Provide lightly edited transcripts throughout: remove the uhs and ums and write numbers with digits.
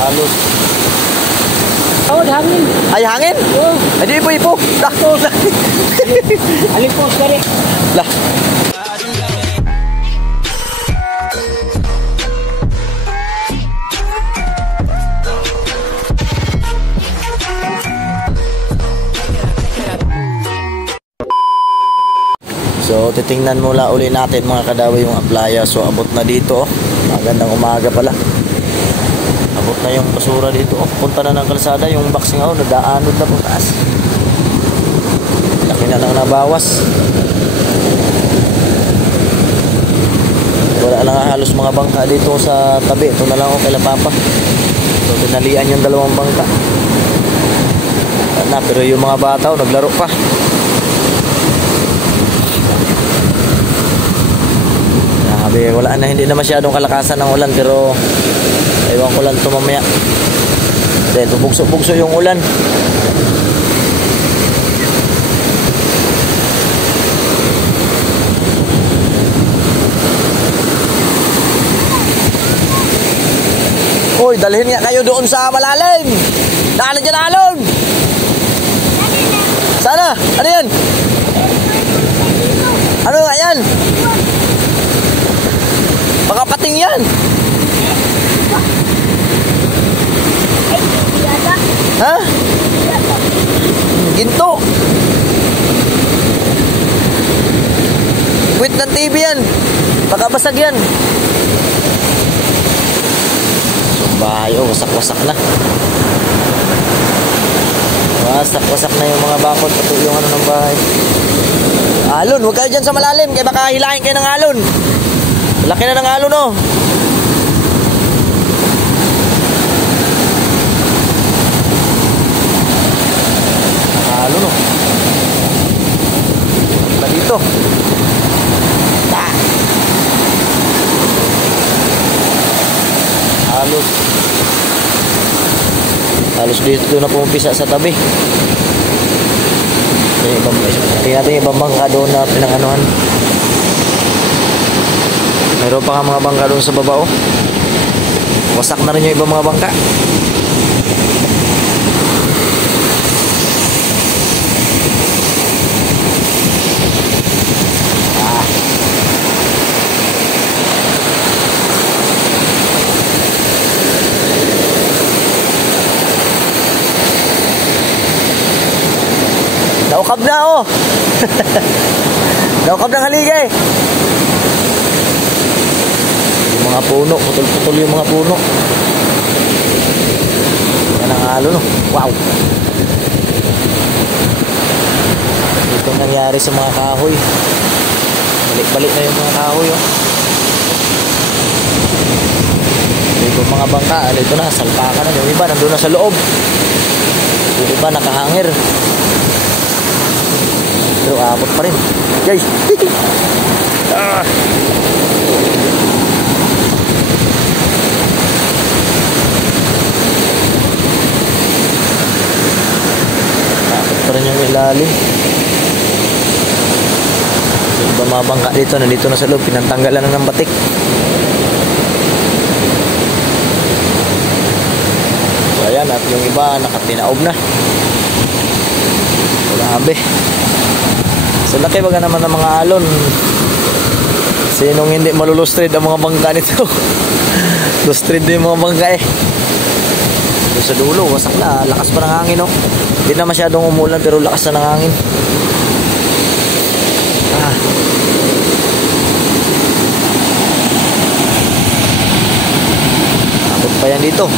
Halos. Oh, hangin. Ay, hangin? Oh. Ay, di ipo-ipo. Lah. Alipos ka rin. Lah. So, titingnan mula uli natin mga kadawi yung playa. So, abot na dito. Magandang umaga pala. Abot na yung basura dito. Punta na ng kalsada. Yung boxing out, nadaanod na po taas. Laki na lang nabawas. Wala lang halos mga bangka dito sa tabi. Ito na lang ako kay Papa. So, tinalian yung dalawang bangka. Pero yung mga bata naglaro pa. Wala na, hindi na masyadong kalakasan ng ulan, pero ewan ko lang ito mamaya dahil bugso-bugso yung ulan. Uy, dalhin nga kayo doon sa malalim. Daanan dyan alon. Sana? Ano yan? Ano nga yan? Baka pating yan. Ha? Ginto. Quit ng TV yan. Baka basag yan. So, bahay. Oh, wasak-wasak na. Wasak-wasak na yung mga bakod. Pati yung ano ng bahay. Alon, huwag kayo dyan sa malalim. Kaya baka hilahin kayo ng alon. Laki na ng alon, no? Alon, no? Ba dito? Halos dito na pumipisa sa tabi. Tingnan natin yung ibang bangka doon na pinanganuhan. Meron pa nga mga bangka doon sa baba, oh. Wasak na rin yung ibang mga bangka. Naukab na, oh. Naukab ng haligay. Yung mga puno, putol-putol yung mga puno. Yan ang halo, no? Wow. Ito nangyari sa mga kahoy. Balik-balik na yung mga kahoy, oh. Ito mga bangka, ito na, salpakan na. Yung iba, nandun na sa loob. Yung iba, nakahangir. Pero abot pa rin. Guys. Ah. Abot pa rin yung ilalim. Yung iba mga bangka dito, nandito na sa loob. Pinantanggalan na ng batik. So ayan, at yung iba nakatinaob na. Grabe. So laki baga naman ng mga alon. Sinong hindi malulustrid ang mga bangka nito? Lustrid din yung mga bangka, eh. Doon sa dulo, wasak na. Lakas pa ng hangin, oh. Hindi na masyadong umulan pero lakas na ng hangin. Ah. Abot pa yan dito.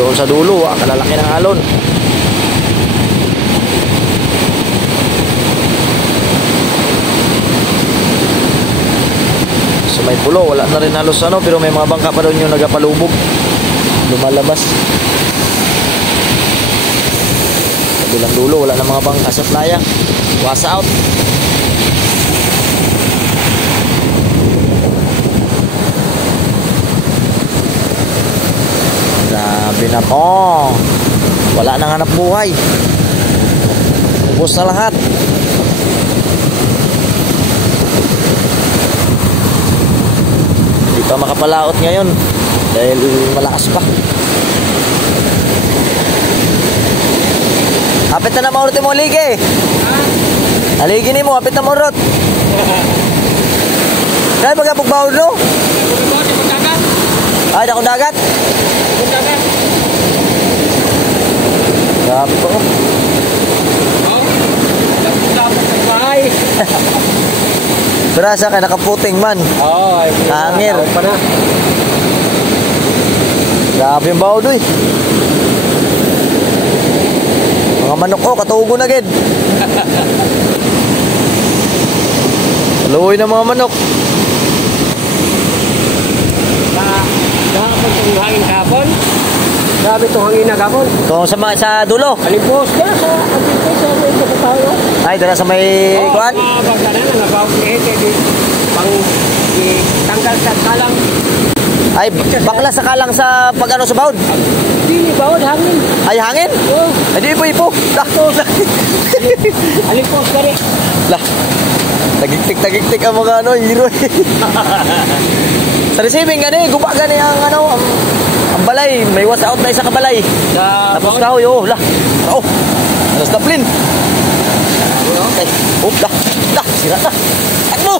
Doon sa dulo, kalalaki ng alon. So may pulo, wala na rin halos ano, pero may mga bangka pa doon yung nagapalubog, lumalabas. Sa bilang dulo, wala na mga bangka sa playa. Was out. Grabe na to. Wala nang hanap buhay. Ubos na lahat. Hindi pa makapalaot ngayon dahil malakas pa. Hapit na maurot mo ligi. Aligi ni mo, hapit na maurot. Dahil magkapagbaon no? Ay, dakong dagat. Grabe po. Surasa ka, nakaputing man. Hangir. Grabe yung baon doy. Mga manok ko, katugo na gid. Luoy na mga manok. Kahapon itong hangin kahapon. Grabe itong hangin na kahapon. Kung sa dulo. Alimpos ka sa alimpos sa ito sa tayo. Ay, dala sa may kuan. Pagkana na nabawag ni Hete. Pang tanggal sa kalang. Ay, bakla sa kalang sa pag-ano sa baon. Dili bawod hangin. Ay, hangin? Oo. Ay, di ipo-ipo. Alimpos ka rin. Lah, tagiktik ang mga ano, hero. Sa receiving gani, guba gani ang ano, ang balay. May watch out na isa ka balay. Tapos ka, oh, lah. Oh, alas daplin. Okay, oh, dah, sira na. Takbo!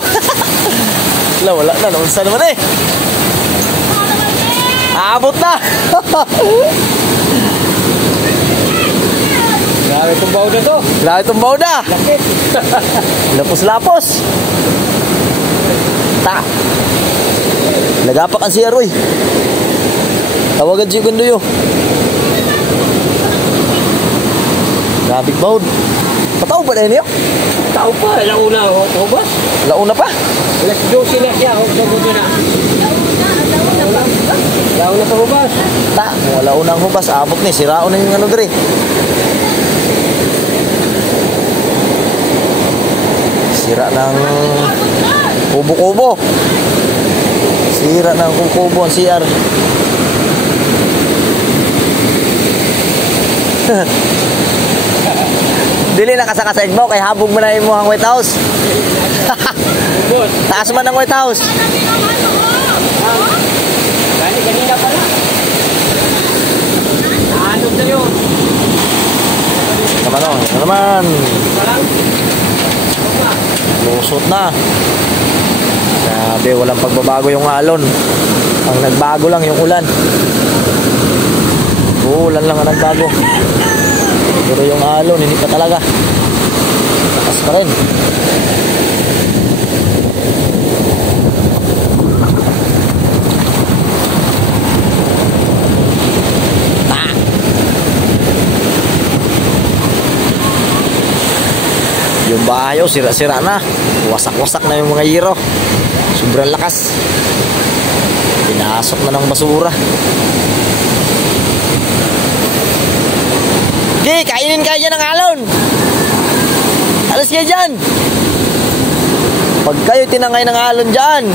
Lah, wala na, naunsa naman eh. Abot na! Grabe itong bawod na to. Grabe itong baon na! Lakit. Lapos-lapos! Ta! Nagapak ang siya, Roy. Tawagan siya kundo yun. Grabe baon. Pataw ba na yun yun? Tao pa, launa ako. Hubas. Launa pa? Alas 12 na siya. Hubas na. Launa pa hubas. Ta! Wala unang hubas. Abot ni. Siraon na yung ano diri. Sira ng kubo-kubo. Sira ng kubo ang CR. Dili na kasakasaig mo kay habog mo na imo ang White House. Hubos. Taas man ang White House. Kanina pala. Naanod na yun. Naman o. Naman. Parang. Lusot na. Sabi, walang pagbabago yung alon. Ang nagbago lang yung ulan. Ulan lang ang nagbago. Pero yung alon, hindi pa talaga. Takas pa rin. Yung bahay, sira-sira na. Wasak-wasak na yung mga hero. Sobrang lakas. Pinasok na ng basura. Di, kainin kayo dyan ng alon. Alas kayo dyan. Pag kayo tinangay ng alon dyan,